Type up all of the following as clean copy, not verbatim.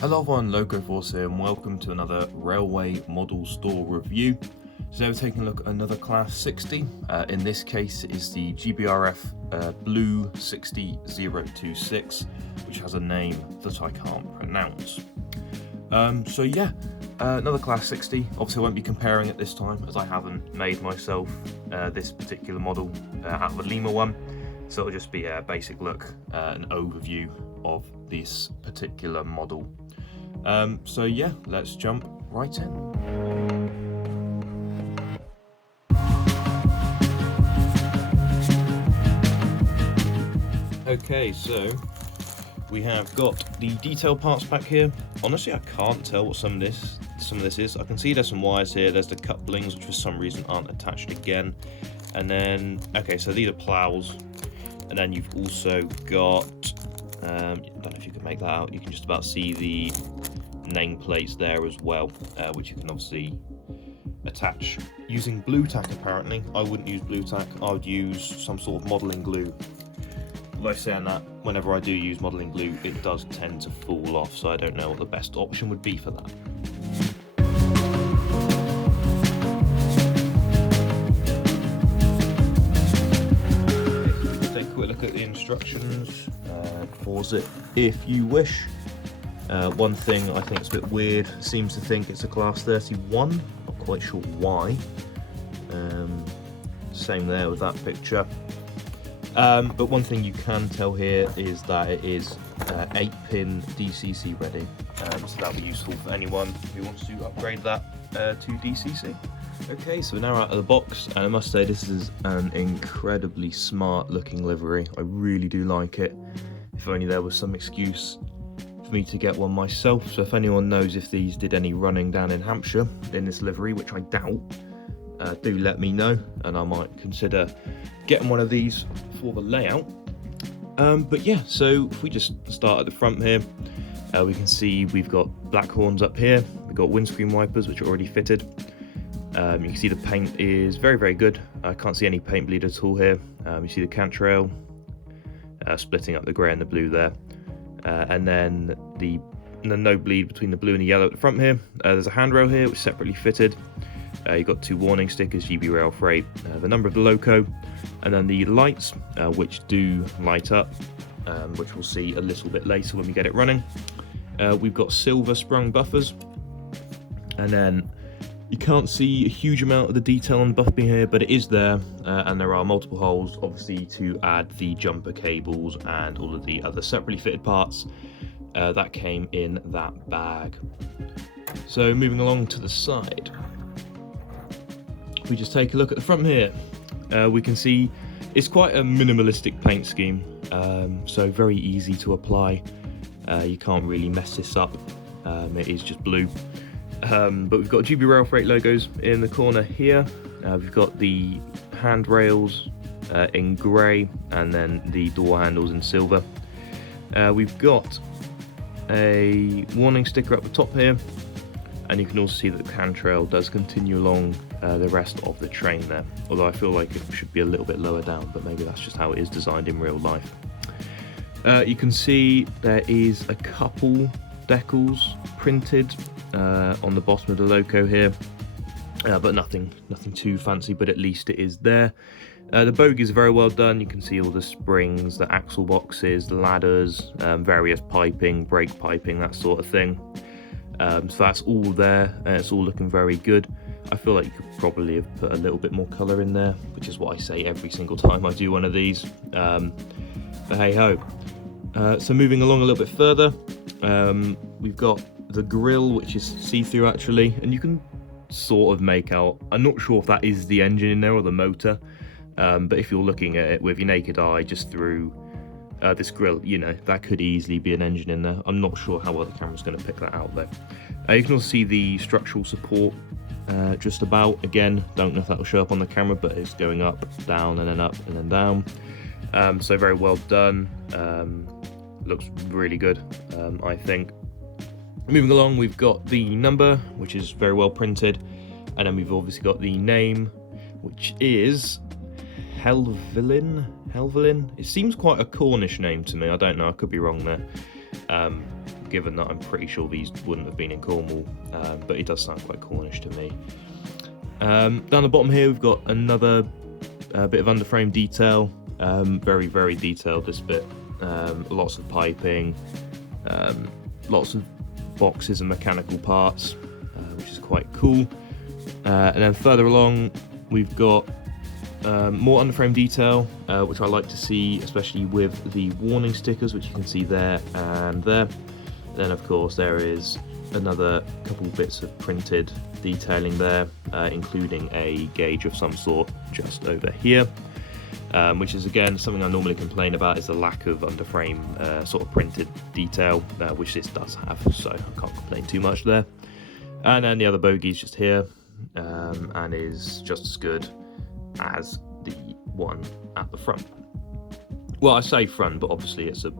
Hello everyone, LocoForce here and welcome to another Railway Model Store review. Today we're taking a look at another Class 60. In this case it is the GBRF Blue 60026, which has a name that I can't pronounce. Another Class 60. Obviously I won't be comparing it this time as I haven't made myself this particular model out of a Lima one. So it'll just be a basic look, an overview of this particular model. Let's jump right in. Okay, so we have got the detail parts back here. Honestly, I can't tell what some of this is. I can see there's some wires here. There's the couplings, which for some reason aren't attached again. And then, okay, so these are plows. And then you've also got, I don't know if you can make that out. You can just about see the nameplates there as well, which you can obviously attach using blue tack. Apparently I wouldn't use blue tack, I would use some sort of modelling glue. Although saying that, whenever I do use modelling glue it does tend to fall off, so I don't know what the best option would be for that. Take a quick look at the instructions, pause it if you wish. One thing I think is a bit weird, seems to think it's a Class 31, not quite sure why. Same there with that picture. But one thing you can tell here is that it is 8-pin DCC ready, so that'll be useful for anyone who wants to upgrade that to DCC. Okay, so we're now out of the box, and I must say this is an incredibly smart looking livery. I really do like it. If only there was some excuse me to get one myself. So if anyone knows if these did any running down in Hampshire in this livery, which I doubt, do let me know and I might consider getting one of these for the layout. But yeah, so if we just start at the front here, we can see we've got black horns up here, we've got windscreen wipers which are already fitted. You can see the paint is very good. I can't see any paint bleed at all here. You see the cantrail splitting up the grey and the blue there. And then the no bleed between the blue and the yellow at the front here. There's a handrail here which is separately fitted. You've got two warning stickers, GB rail freight, the number of the loco, and then the lights which do light up, which we'll see a little bit later when we get it running. We've got silver sprung buffers, and then you can't see a huge amount of the detail on the buffing here, but it is there, and there are multiple holes obviously to add the jumper cables and all of the other separately fitted parts that came in that bag. So moving along to the side, if we just take a look at the front here, we can see it's quite a minimalistic paint scheme, so very easy to apply. You can't really mess this up. It is just blue. But we've got GB rail freight logos in the corner here. We've got the handrails in grey, and then the door handles in silver. We've got a warning sticker up the top here, and you can also see that the handrail does continue along the rest of the train there, although I feel like it should be a little bit lower down, but maybe that's just how it is designed in real life. You can see there is a couple decals printed on the bottom of the loco here, but nothing too fancy, but at least it is there. The bogies are very well done. You can see all the springs, the axle boxes, the ladders, various piping, brake piping, that sort of thing. So that's all there, and it's all looking very good. I feel like you could probably have put a little bit more colour in there, which is what I say every single time I do one of these, but hey ho. So moving along a little bit further, we've got the grille, which is see-through actually, and you can sort of make out, I'm not sure if that is the engine in there or the motor, but if you're looking at it with your naked eye just through this grille, you know, that could easily be an engine in there. I'm not sure how well the camera's going to pick that out though. You can also see the structural support just about, again, don't know if that will show up on the camera, but it's going up, down, and then up, and then down. So very well done. Looks really good, I think. Moving along, we've got the number, which is very well printed, and then we've obviously got the name, which is Helvellyn. It seems quite a Cornish name to me. I don't know, I could be wrong there. given that I'm pretty sure these wouldn't have been in Cornwall, but it does sound quite Cornish to me. Down the bottom here we've got another bit of underframe detail, very, very detailed this bit, lots of piping, lots of boxes and mechanical parts, which is quite cool. And then further along we've got more underframe detail, which I like to see, especially with the warning stickers, which you can see there and there. Then of course there is another couple bits of printed detailing there, including a gauge of some sort just over here, which is again something I normally complain about, is the lack of underframe sort of printed detail, which this does have, so I can't complain too much there. And then the other bogey's just here, and is just as good as the one at the front. Well, I say front, but obviously it's a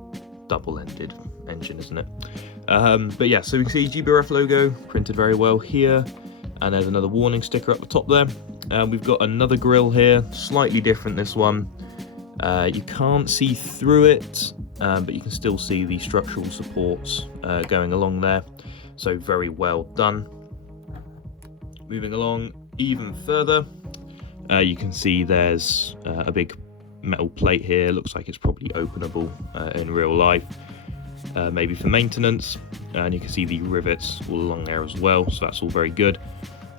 double-ended engine, isn't it? But yeah, so we can see GBRF logo printed very well here, and there's another warning sticker up the top there. We've got another grille here, slightly different this one. You can't see through it, but you can still see the structural supports going along there, so very well done. Moving along even further, you can see there's a big metal plate here. Looks like it's probably openable in real life, maybe for maintenance, and you can see the rivets all along there as well, so that's all very good.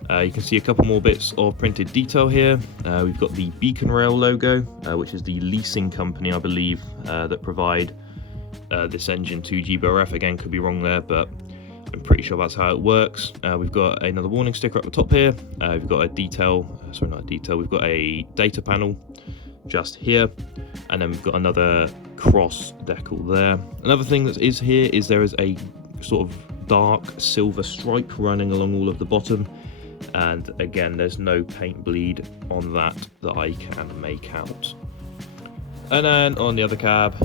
You can see a couple more bits of printed detail here. We've got the Beacon Rail logo, which is the leasing company, I believe, that provide this engine to GBRF. Again, could be wrong there, but I'm pretty sure that's how it works. We've got another warning sticker up the top here. We've got a we've got a data panel just here, and then we've got another cross decal there. Another thing that is here is there is a sort of dark silver stripe running along all of the bottom, and again there's no paint bleed on that I can make out. And then on the other cab,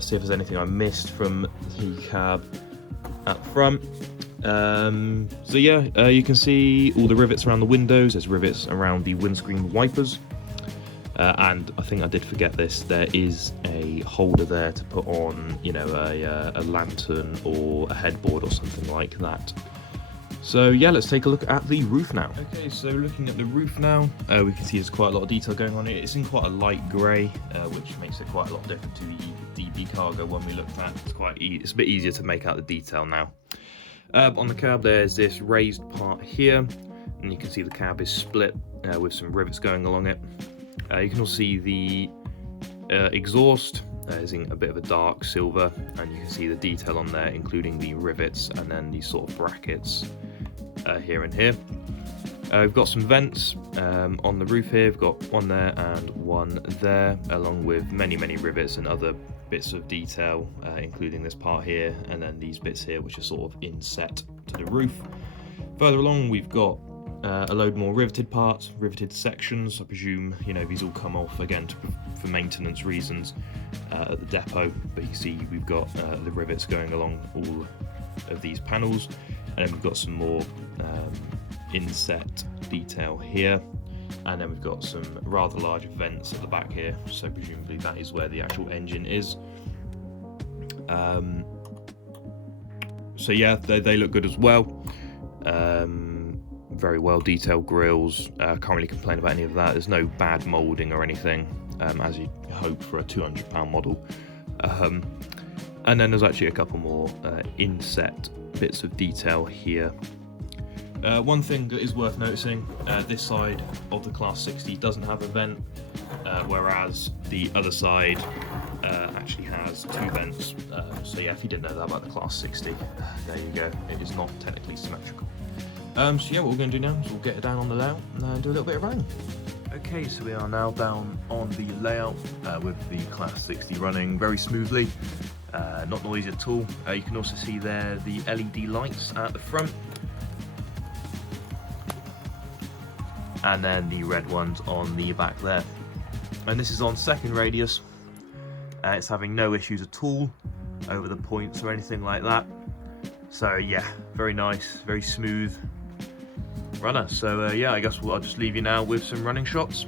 see if there's anything I missed from the cab at the front. So yeah, you can see all the rivets around the windows. There's rivets around the windscreen wipers, and I think I did forget this, there is a holder there to put on, you know, a lantern or a headboard or something like that. So yeah, let's take a look at the roof now. Okay, so looking at the roof now, we can see there's quite a lot of detail going on here. It's in quite a light grey, which makes it quite a lot different to the DB Cargo one we looked at. It's a bit easier to make out the detail now. On the cab there's this raised part here, and you can see the cab is split with some rivets going along it. You can also see the exhaust is in a bit of a dark silver, and you can see the detail on there, including the rivets and then these sort of brackets here and here. We've got some vents on the roof here. We've got one there and one there, along with many rivets and other bits of detail, including this part here, and then these bits here which are sort of inset to the roof. Further along we've got a load more riveted parts, riveted sections. I presume, you know, these all come off again for maintenance reasons at the depot, but you can see we've got the rivets going along all of these panels, and then we've got some more inset detail here, and then we've got some rather large vents at the back here, so presumably that is where the actual engine is. So yeah, they look good as well. Very well detailed grills. Can't really complain about any of that. There's no bad moulding or anything, as you'd hope for a £200 model. And then there's actually a couple more inset bits of detail here. One thing that is worth noticing, this side of the Class 60 doesn't have a vent, whereas the other side actually has two vents. So yeah, if you didn't know that about the Class 60, there you go. It is not technically symmetrical. So yeah, what we're going to do now is we'll get it down on the layout and do a little bit of running. Okay, so we are now down on the layout with the Class 60 running very smoothly, not noisy at all. You can also see there the LED lights at the front, and then the red ones on the back there. And this is on second radius. It's having no issues at all over the points or anything like that. So yeah, very nice, very smooth runner. So yeah, I guess I'll just leave you now with some running shots.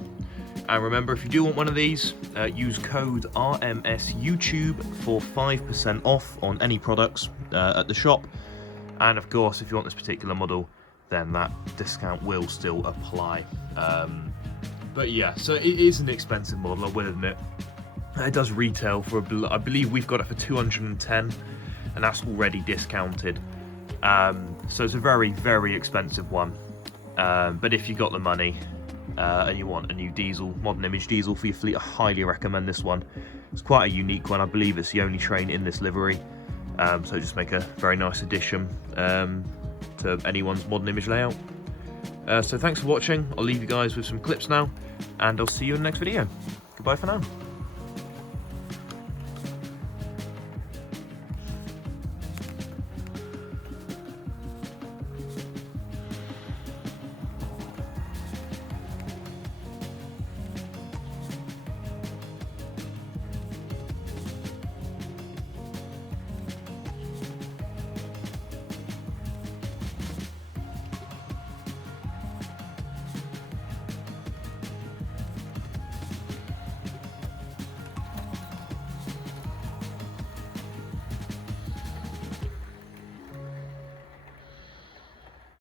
And remember, if you do want one of these, use code RMSYouTube for 5% off on any products. at the shop. And of course, if you want this particular model, then that discount will still apply. But yeah, so it is an expensive model, I will admit. It does retail for, I believe we've got it for 210, and that's already discounted. So it's a very, very expensive one. But if you got the money and you want a new diesel, modern image diesel for your fleet, I highly recommend this one. It's quite a unique one. I believe it's the only train in this livery. So just make a very nice addition to anyone's modern image layout. So thanks for watching. I'll leave you guys with some clips now, and I'll see you in the next video. Goodbye for now.